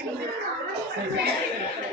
Sim.